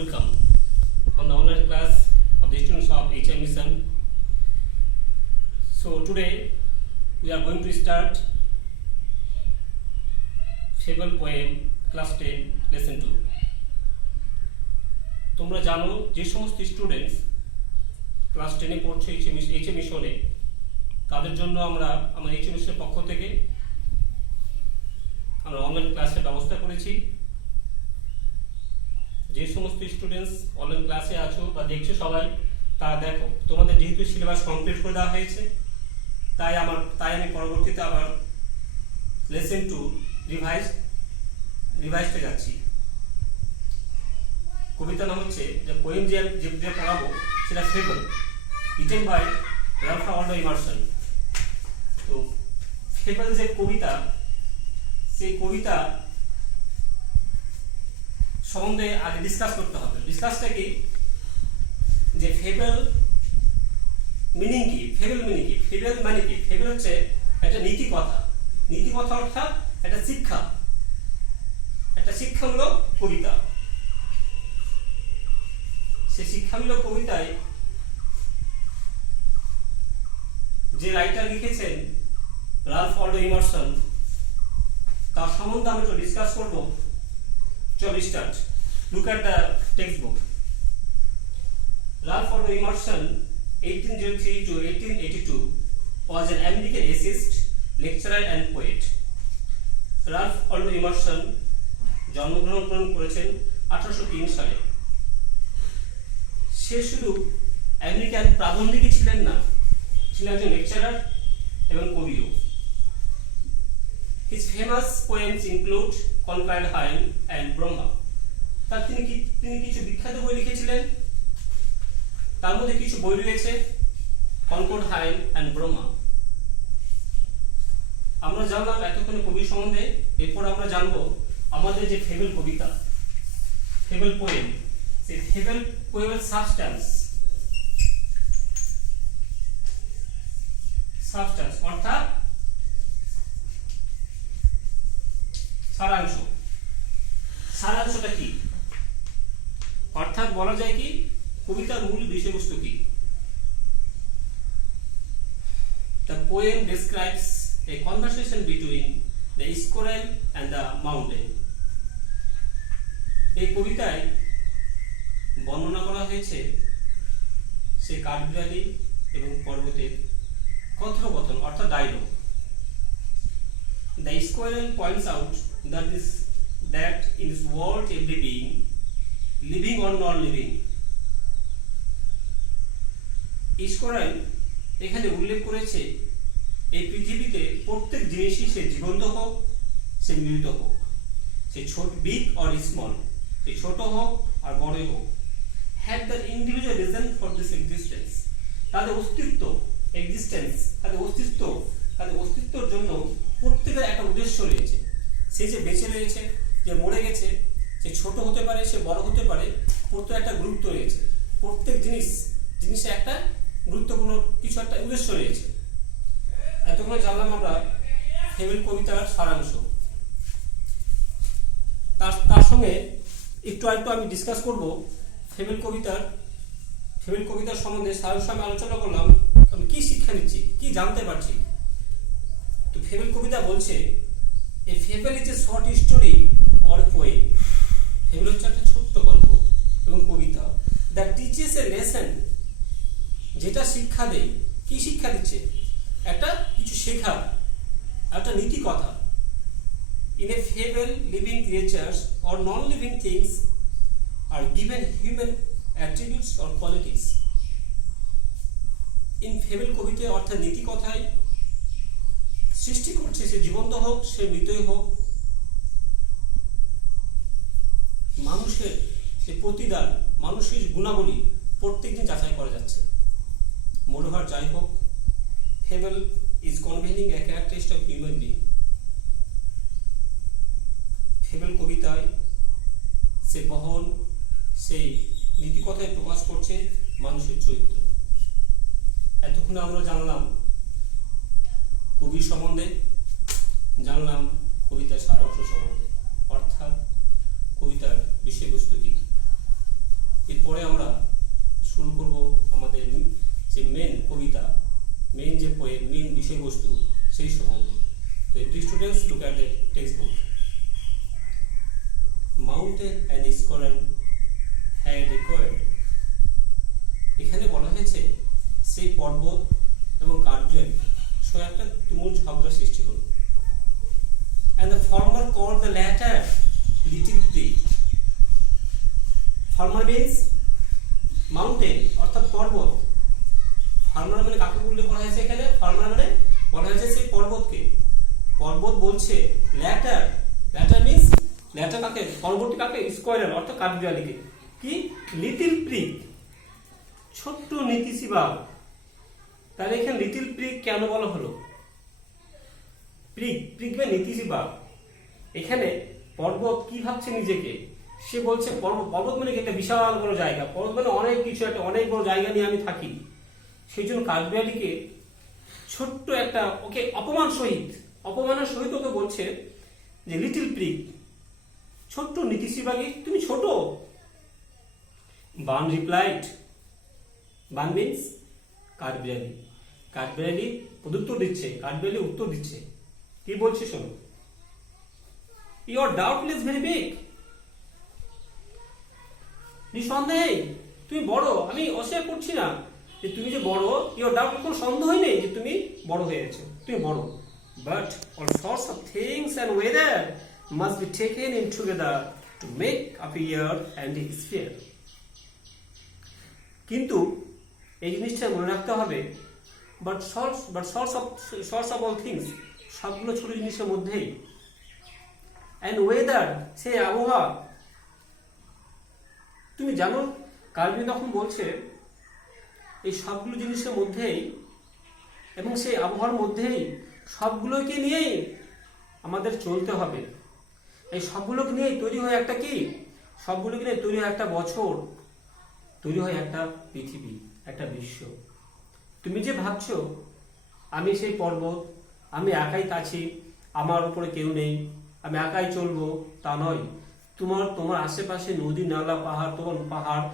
welcome on the online class of the students of HM Mission. So today we are going to start fable poem class 10 lesson 2. তোমরা জানো যে সমস্ত students class 10 এ পড়ছে HM মিশনে, তাদের জন্য আমরা আমার HM মিশনের পক্ষ থেকে আমরা অনলাইন ক্লাসের ব্যবস্থা করেছি। যে সমস্ত স্টুডেন্টস অনলাইন ক্লাসে আছো বা দেখছো সবাই, তারা দেখো তোমাদের যেহেতু সিলেবাস কমপ্লিট করে দেওয়া হয়েছে, তাই আমি পরবর্তীতে আবার লেসন 2 রিভাইজতে যাচ্ছি। কবিতা নাম হচ্ছে যে পোয়েম যে পড়াবো সেটা fable, written by Ralph Waldo Emerson. তো ফেবল যে কবিতা, সেই কবিতা সম্বন্ধে আগে ডিসকাস করতে হবে। ডিসকাসটা কি, যে ফেবল মিনিং কি, ফেবল মিনিং কি, ফেবল মানে কি? ফেবল হচ্ছে একটা নীতি কথা, নীতি কথা অর্থাৎ একটা শিক্ষামূলক কবিতা। সে শিক্ষামূলক কবিতায় যে রাইটার লিখেছেন রালফ ওয়াল্ডো ইমারসন, তার সম্বন্ধে আমি একটু ডিসকাস করব। চলো start. Look at the text book. Ralph Waldo Emerson, 1803 to 1882, was an American essayist, lecturer and poet. Ralph Waldo Emerson জন্মগ্রহণ করেছেন 1803 সালে। সে শুধু আমেরিকান প্রাবন্ধিকই ছিলেন না, ছিলেন একজন লেকচারার এবং কবিও। His famous poems include Conquered Hind and Brahma. তিনি কিছু বিখ্যাত বই লিখেছিলেন, তার মধ্যে কিছু বই রয়েছে Conquered Hind and Brahma। আমরা জানলাম এতক্ষণে কবি সম্বন্ধে। এরপর আমরা জানবো আমাদের যে ফেবল কবিতা, ফেবল পোয়েম, সেই ফেবল পোয়েমের সাবস্ট্যান্স অর্থাৎ সারাংশটা কি, অর্থাৎ বলা যায় কি কবিতার মূল বিষয়বস্তু কি। The poem describes a conversation between the squirrel and the mountain. এই কবিতায় বর্ণনা করা হয়েছে সে কাঠবিড়ালি এবং পর্বতের কথোপকথন অর্থাৎ dialogue. The squirrel points out that in this world every being, living or non-living, squirrel এখানে উল্লেখ করেছে এই পৃথিবীতে প্রত্যেক জিনিসই সে জীবন্ত হোক, সে মৃত হোক, সে বিগ অর স্মল, সে ছোট হোক আর বড়ই হোক, had the individual reason for this existence, তাদের অস্তিত্বর জন্য প্রত্যেকের একটা উদ্দেশ্য রয়েছে। সে যে বেঁচে রয়েছে, যে মরে গেছে, সে ছোট হতে পারে, সে বড় হতে পারে, প্রত্যেক একটা গুরুত্ব রয়েছে। প্রত্যেক জিনিসে একটা গুরুত্বপূর্ণ কিছু একটা উদ্দেশ্য রয়েছে। এতক্ষণ জানলাম আমরা ফেবল কবিতার সারাংশ। তার সঙ্গে একটু আমি ডিসকাস করব ফেবল কবিতার সম্বন্ধে। সারাংশ আমি আলোচনা করলাম, আমি কি শিক্ষা নিচ্ছি, কি জানতে পারছি। তো ফেবল কবিতা বলছে a fable is a short story or poem. Fable হচ্ছে একটা ছোট্ট গল্প এবং কবিতা। দ্যাট টিচেস এ লেসন, যেটা শিক্ষা দেয়। কি শিক্ষা দিচ্ছে? একটা কিছু শেখা, একটা নীতি কথা। In a fable living creatures or non living things are given human attributes or qualities. In fable কবিতায় অর্থাৎ নীতি কথায় সৃষ্টি করছে, সে জীবন্ত হোক, সে মৃতই হোক, মানুষের যে প্রতিদান, মানুষের গুণাবলী প্রত্যেকদিন যাচাই করা যাচ্ছে। মোরওভার যাই হোক, fable is convening A characteristic of human being. Fable কবিতায় সেই নীতিকথায় প্রকাশ করছে মানুষের চরিত্র। এতক্ষণ আমরা জানলাম কবির সম্বন্ধে, জানলাম কবিতার সারাংশ সম্বন্ধে, অর্থাৎ কবিতার বিষয়বস্তু কি। quarrel had occurred. এখানে বলা হয়েছে সেই পর্বত এবং কার্জন একটা তুমুল ঝগড়া সৃষ্টি হল। And the former called the latter little tree. Former means mountain অর্থাৎ পর্বত। ফার্মার মানে কাকে উল্লেখ করা হয়েছে এখানে? ফার্মার মানে বলা হয়েছে সেই পর্বতকে। পর্বত বলছে ল্যাটার, ল্যাটার মিন্স ল্যাটার কাকে? পর্বতটি কাকে? স্কোয়ারাল অর্থাৎ কাঠবিড়ালিকে। কি? লিটিল প্রিক, ছোট্ট নীতিশী বাঘ। তাহলে এখানে লিটিল প্রিক কেন বলা হলো? প্রিক, প্রিক বা নীতিশী বাঘ। এখানে পর্বত কি ভাবছে নিজেকে? সে বলছে পর্বত মানে একটা বিশাল বড় জায়গা, পর্বত মানে অনেক কিছু, একটা অনেক বড় জায়গা নিয়ে আমি থাকি। সেই জন্য কাঠবিড়ালিকে ছোট্ট একটা ওকে অপমানের সহিত ওকে বলছে যে লিটিল প্রিক, ছোট্ট নীতিশী বাঘী, তুমি ছোট। বান রিপ্লাইড, বান মিন্স কাঠবিড়ালি। কাঠবিড়ালি প্রত্যুত্তর দিচ্ছে, কাঠবিড়ালি উত্তর দিচ্ছে। কি বলছে শোনো। You are doubtless very big, নিঃসন্দেহে তুমি বড়। আমি অস্বীকার করছি না যে তুমি যে বড়, ইউর ডাউট, কোনো সন্দেহই নেই যে তুমি বড় হয়ে গেছো, তুমি বড়। But all sorts of things and weather must be taken in together to make up year and spear. কিন্তু এই জিনিসটা মনে রাখতে হবে, but sorts of all things, সবগুলো ছোট জিনিসের মধ্যেই। অ্যান্ড ওয়েদার, সেই আবহাওয়া। তুমি জানো কালবি তখন বলছে এই সবগুলো জিনিসের মধ্যেই এবং সেই আবহাওয়ার মধ্যেই সবগুলোকে নিয়েই আমাদের চলতে হবে। এই সবগুলোকে নিয়েই তৈরি হয় একটা কি? সবগুলোকে নিয়ে তৈরি হয় একটা বছর, তৈরি হয় একটা পৃথিবী, একটা বিশ্ব। তুমি যে ভাবছো আমি সেই পর্বত, আমি একাই আছি, আমার উপরে কেউ নেই, আমি একাই চলবো, তা নয়। তোমার আশেপাশে নদী, নালা, পাহাড়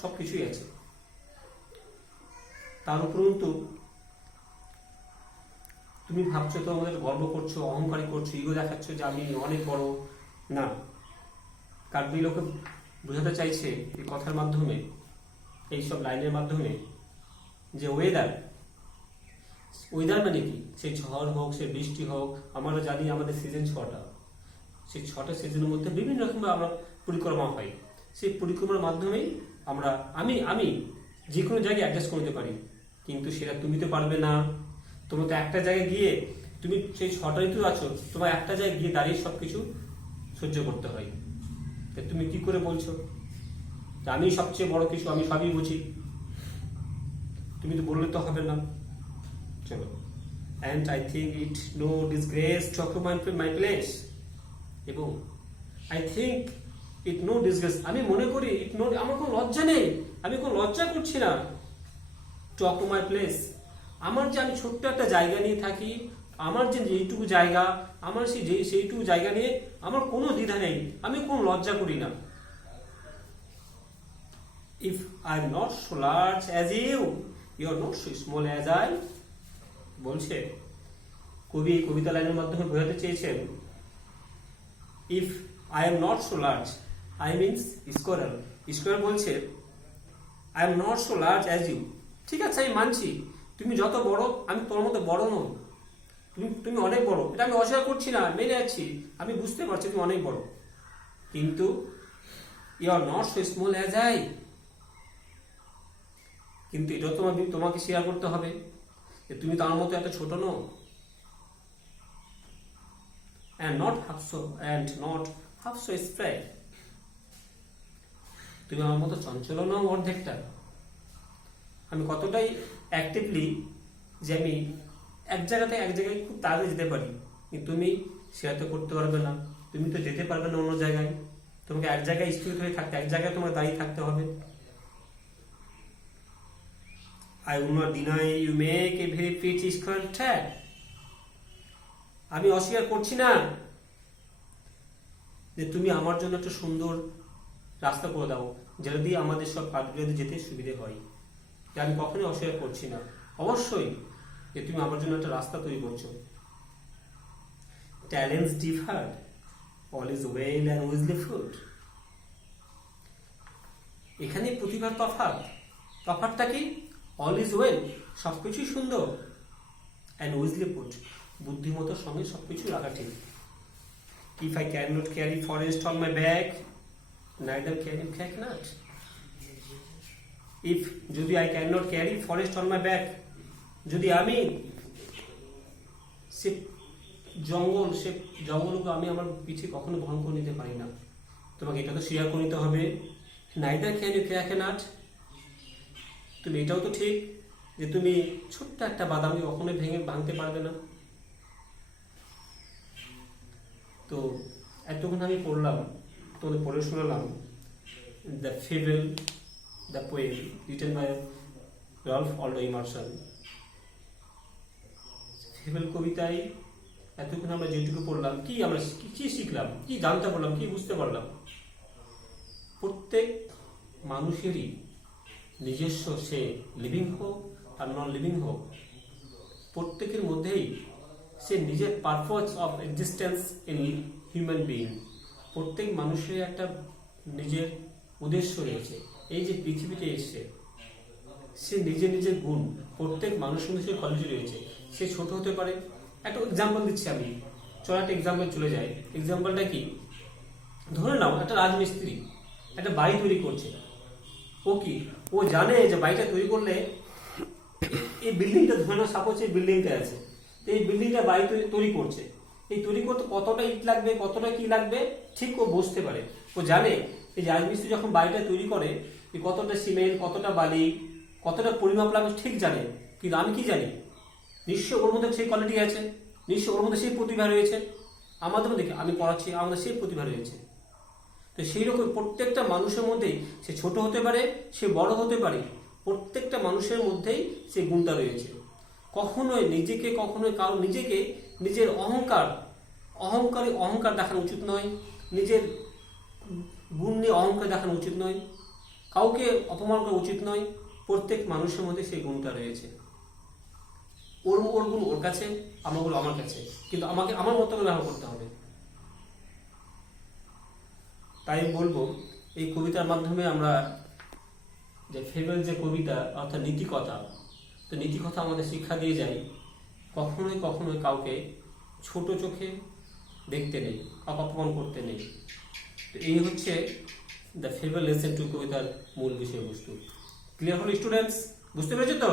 সব কিছুই আছে। তার উপরন্তু তুমি ভাবছো, তো আমাদের গর্ব করছো, অহংকারী করছো, ইগো দেখাচ্ছ যে আমি অনেক বড়। না, কাঠবিড়ালি লোকে বোঝাতে চাইছে এই কথার মাধ্যমে, এইসব লাইনের মাধ্যমে, যে ওয়েদার মানে কি? সেই ঝড় হোক, সে বৃষ্টি হোক, আমরা জানি আমাদের সিজন 6টা। সেই 6টা সিজনের মধ্যে বিভিন্ন রকমের আমরা পরিক্রমা হয়। সেই পরিক্রমার মাধ্যমেই আমি যে কোনো জায়গায় অ্যাডজাস্ট করতে পারি, কিন্তু সেটা তুমি তো পারবে না। তোমার তো একটা জায়গায় গিয়ে, তুমি সেই 6টা ঋতু আছো, তোমার একটা জায়গায় গিয়ে দাঁড়িয়ে সবকিছু সহ্য করতে হয়। তুমি কি করে বলছো যে আমি সবচেয়ে বড় কিছু, আমি সবই বুঝি? তুমি তো বললে তো হবে না। চলো, and I think it no disgrace to occupy my place, এবং I think it no disgrace, আমি মনে করি আমার কোনো লজ্জা নেই, আমি কোনো লজ্জা করছি না to occupy my place। আমার যে আমি ছোট্ট একটা জায়গা নিয়ে থাকি, আমার যে এইটুকু জায়গা, আমার সেইটুকু জায়গা নিয়ে আমার কোনো দ্বিধা নেই, আমি কোনো লজ্জা করি না। If I am not so large as you are not so small as I, বলছে কবি কবিতা লাইনের মাধ্যমে বোঝাতে চেয়েছেন, if I am not so large, I means square বলছে I am not so large as you. ঠিক আছে, আমি মানছি তুমি যত বড়, আমি তোর মতো বড় নই। তুমি অনেক বড়, এটা আমি অস্বীকার করছি না, মেনে যাচ্ছি, আমি বুঝতে পারছি তুমি অনেক বড়। কিন্তু you are not so small as I, কিন্তু এটা তোমাকে শেয়ার করতে হবে যে তুমি তো আমার মতো এত ছোট নও। and not half so spread, তুমি আমার মতো চঞ্চল নও অর্ধেকটা। আমি কতটাই অ্যাক্টিভলি যে আমি এক জায়গায় খুব তাড়াতাড়ি যেতে পারি, কিন্তু তুমি সেটা তো করতে পারবে না। তুমি তো যেতে পারবে না অন্য জায়গায়, তোমাকে এক জায়গায় স্থির হয়ে থাকতে, এক জায়গায় তোমাকে দাঁড়িয়ে থাকতে হবে। I will not deny you make a very pretty square track, আমি অস্বীকার করছি না যে তুমি আমার জন্য একটা সুন্দর রাস্তা করে দাও, যেটা দিয়ে আমাদের সব কাঠবিড়ালি যেতে সুবিধে হয়। আমি কখনোই অস্বীকার করছি না, অবশ্যই, যে তুমি আমার জন্য একটা রাস্তা তৈরি করছো। Talents differ, all is well and wisely food, এখানে প্রতিভার তফাৎটা কি? অল ইজ ওয়েল, সবকিছুই সুন্দর। অ্যান্ড উইজলি পুট, বুদ্ধিমতার সঙ্গে সবকিছু রাখা ঠিক। If I can not carry forest on my back, neither can you ক্যাক নাট। ইফ, যদি I can not carry forest on my back, যদি আমি সে জঙ্গলকে আমি আমার পিছে কখনো বহন করে নিতে পারি না, তোমাকে এটা তো স্বীকার করে নিতে হবে। Neither can you crack a nut, তুমি এটাও তো ঠিক যে তুমি ছোট্ট একটা বাদামকে কখনোই ভাঙতে পারবে না। তো এতক্ষণ আমি পড়লাম, তোমাদের পড়ে শোনালাম the fable, the poem written by Ralph Waldo Emerson. Fable কবিতায় এতক্ষণ আমরা যেটুকু পড়লাম, আমরা কি শিখলাম, কি জানতে পারলাম, কি বুঝতে পারলাম? প্রত্যেক মানুষেরই নিজস্ব, সে লিভিং হোক আর নন লিভিং হোক, প্রত্যেকের মধ্যেই সে নিজের purpose of existence in human being, প্রত্যেক মানুষের একটা নিজের উদ্দেশ্য রয়েছে। এই যে পৃথিবীতে এসছে, সে নিজের গুণ, প্রত্যেক মানুষের মধ্যে কোয়ালিটি রয়েছে। সে ছোট হতে পারে। একটা এক্সাম্পল দিচ্ছি আমি, একটা এক্সাম্পল চলে যায়। এক্সাম্পলটা কি? ধরে নাও একটা রাজমিস্ত্রি একটা বাড়ি তৈরি করছে। ও জানে যে বাড়িটা তৈরি করলে এই বিল্ডিংটা, ধরে নাও সাপোজ এই বিল্ডিংটা আছে, তো এই বিল্ডিংটা বাড়ি তৈরি করছে। এই তৈরি করতে কতটা ইট লাগবে, কতটা কি লাগবে, ঠিক ও বুঝতে পারে। ও জানে এই রাজমিস্ত্রি যখন বাড়িটা তৈরি করে, কতটা সিমেন্ট, কতটা বালি, কতটা পরিমাপ লাগবে ঠিক জানে। কিন্তু আমি কি জানি? নিশ্চয় ওর মধ্যে সেই কোয়ালিটি আছে, নিশ্চয় ওর মধ্যে সেই প্রতিভা রয়েছে। আমাদের মধ্যে, আমি পড়াচ্ছি, আমাদের সেই প্রতিভা রয়েছে। তো সেই রকম প্রত্যেকটা মানুষের মধ্যেই, সে ছোট হতে পারে, সে বড় হতে পারে, প্রত্যেকটা মানুষের মধ্যেই সেই গুণটা রয়েছে। কখনোই নিজের অহংকার দেখানো উচিত নয়, নিজের গুণ নিয়ে অহংকার দেখানো উচিত নয়, কাউকে অপমান করা উচিত নয়। প্রত্যেক মানুষের মধ্যে সেই গুণটা রয়েছে। ওর গুণ ওর কাছে, আমার গুণ আমার কাছে, কিন্তু আমাকে আমার মতো করে ব্যবহার করতে হবে। তাই বলবো, এই কবিতার মাধ্যমে আমরা যে ফেবল যে কবিতা, অর্থাৎ নীতিকথা, তো নীতিকথা আমাদের শিক্ষা দিয়ে যায় কখনোই কাউকে ছোট চোখে দেখতে নেই, অপমান করতে নেই। তো এই হচ্ছে দ্য ফেবল লেসন টু কবিতার মূল বিষয়বস্তু। ক্লিয়ার হলো স্টুডেন্টস? বুঝতে পেরেছো তো?